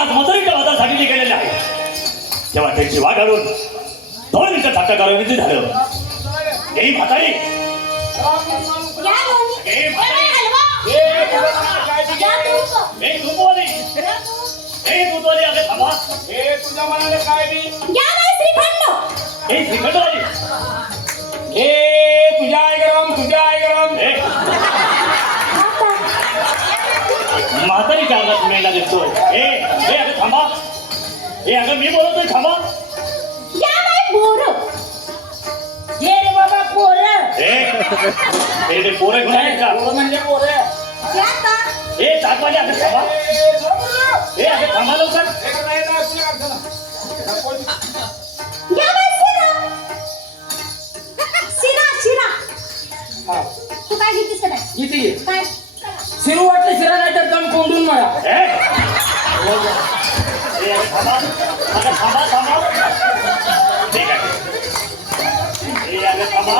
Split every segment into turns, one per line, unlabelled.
आज मजुरीच्या वादासाठी गेलेले आहे. तेव्हा त्यांची वाट घालून 2 मिनिटं थक्का करावी झालं. हे म्हातारी
तुझ्या मनाने काय बी
श्रीखंड आली.
तुझ्या आई गरम
म्हातारीच्या अंगात मेंढा दिसतोय. अगं थांबा. अगं मी बोलतोय थांबा.
ये रे बाबा पोरं
पोरं घेऊन आहेत का?
म्हणजे पोरे
ताकवाली अगं थांबा. अगं थांबा लवकर.
तू काय घेतीस का
किती
काय
शिरू वाटलं शिरा नाही तर दम कोंडून मला
थांबा. ठीक आहे. थांबा.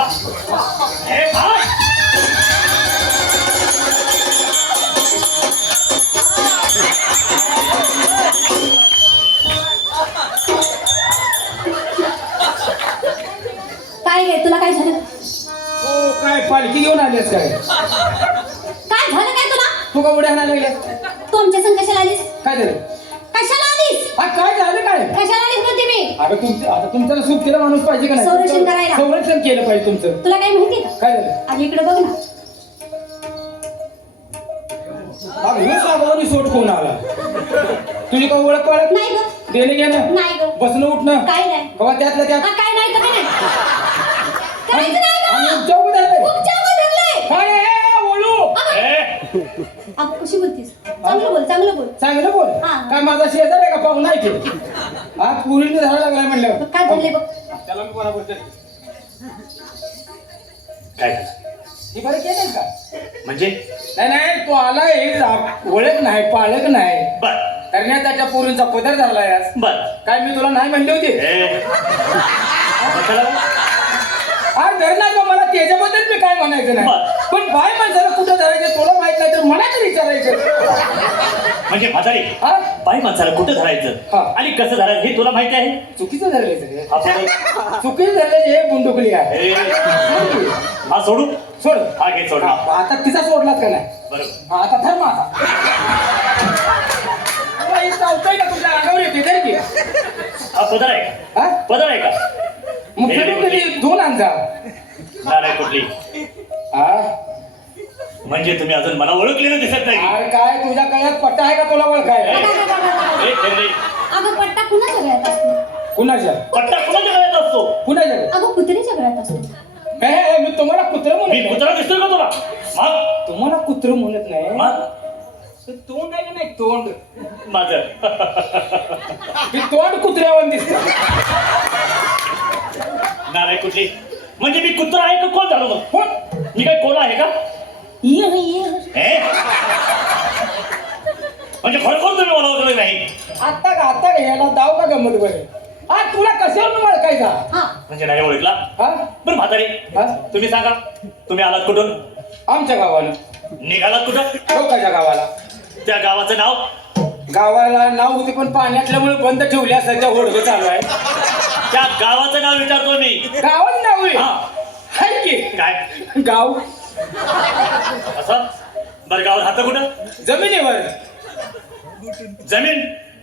काय रे तुला काय झालं
हो काय पालखी घेऊन आलीस काय
काय झालं काय तुला
तू का उड्या आणायला लागल्या
तू आमच्या संग कशाला आलीस
काय झालं
कशाला आलीस
काय झालं काय
कशाला आलीस म्हणते मी
आता तुमचं सुख केलं माणूस पाहिजे का नाही
संरक्षण करायला.
संरक्षण केलं पाहिजे तुमचं
तुला काय माहिती का
काय झालं
आणि इकडे बघ ना
हे सागवानी सोट कोण आला तुझी का ओळख पाळत
नाही ग
देणे घेणं
नाही ग
बसणं उठणं
काय नाही
बाबा त्यातलं त्यात
काय नाही तर काय नाही करायचं नाही
आणि
ग
उपचार कुठे आहे?
उपचार कोण धरले
काय आहे, बोलू
अगं कशी बोलतीस चांगलं बोल
चांगलं बोल
हा.
काय माझा शेजार आहे का पाहू नाही ते आज पुरीने झाला लागलाय म्हणलं
काय बोलले बघ
त्याला मी कोणा बोलतोय
काय झालं?
ती बरं केलं का
म्हणजे
नाही तो आलाय ओळख नाही पाळख नाही
बर
करण्यात त्याच्या पोरींचा पदर झालाय आज
बर
काय मी तुला नाही म्हणले होते आज धरणार का मला त्याच्याबद्दल मी काय म्हणायचं नाही
बरं.
पण बाय माणसाला कुठं धरायचं तुला माहित नाही तर मला तरी विचारायचं
म्हणजे म्हातारी
हा
बाई माणसाला कुठं धरायचं
हा.
आणि कसं धरायचं हे तुला माहिती आहे.
चुकीचं धरलंय सगळे
आपण
चुकीचं धरलं हे बुंडुकली आहे
हा सोडू
सोड
हा घे सोड.
आता तिचा सोडलाच का नाही
बरोबर
आता धर माझा चावतोय का तुमच्या अंगावर येते तरी की
हा पदर आहे का?
हा
पदर आहे का?
मग फिरून कधी दोन आणजा
नाही कुठली
हा
म्हणजे तुम्ही अजून मला ओळखलेलं दिसत नाही.
अरे काय तुझ्या कळ्यात पट्टा आहे का तुला ओळखाय
अगं पट्टा कुणाच्या गळ्यात असतो
कुणाच्या
पट्टा कुणाच्या गळ्यात असतो?
कुणाच्या
अगं कुत्रीच्या गळ्यात असतो
मी तुम्हाला कुत्र म्हणत
मी
नाही.
कुत्रा दिसतोय का तुला? मग
तुम्हाला कुत्र म्हणत नाही
मग
ते तोंड आहे का नाही तोंड
माझं
ते तोंड कुत्र्यावर दिसत
नाही कुठली म्हणजे मी कुत्रा आहे का कोण झालो मग?
कोण
मी काय कोण आहे का?
ये
हे? म्हणजे खरोखर तुम्ही मला ओळखलं नाही.
आता का याला दाव का गमत बरे आज तुला कशावर ओळखायचा
हा
म्हणजे नाही ओळखला.
हा
बरं म्हातारी
हा?
तुम्ही सांगा तुम्ही आलात कुठून?
आमच्या गावाला
निघालात कुठं?
लोकांच्या गावाला
त्या गावाचं नाव?
गावाला नाव होते पण पाण्यातल्यामुळे बंद ठेवले असायच्या होडगं चालू आहे
त्या गावाचं नाव विचारतो मी.
गावात नाव आहे
हा
हाय की
काय
गाव
असं? बरं गावात हात कुठं?
जमिनीवर
जमीन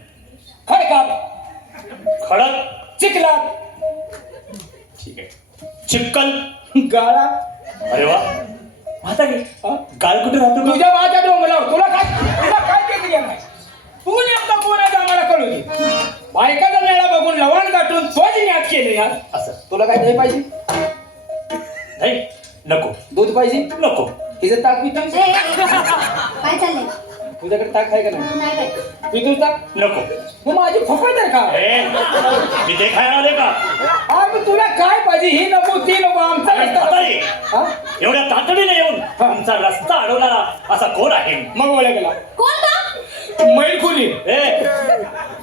खडकात
खडक
चिखलात
ठीक आहे. चिक्कल
गाळा
अरे वा म्हातारी
हा?
गाळ कुठे राहतो?
तुझ्या माझ्या डोंगरावर तुला काय देत नाही तू नेमका कोणाचा आम्हाला कळू दे बायकाचा मेळा बघून लवाण गाठून तोच न्यात केले यार
असं
तुला काय दही पाहिजे
नाही नको
दूध पाहिजे
नको.
तिचं ताक पितो
काय चाललंय
तुझ्याकडे ताक आहे का नाही
नाही बाई
पितोस ताक
नको.
मग माझी फफट आहे का
मी ते खायला आले का?
मग तुला काय पाहिजे ही नको ती नको आमचा
अरे
रस्ता
म्हातारी
हा?
एवढ्या तातडीने येऊन तुमचा रस्ता अडवणारा असा कोण आहे?
मग ओळख गेला
कोण का
मैल खोली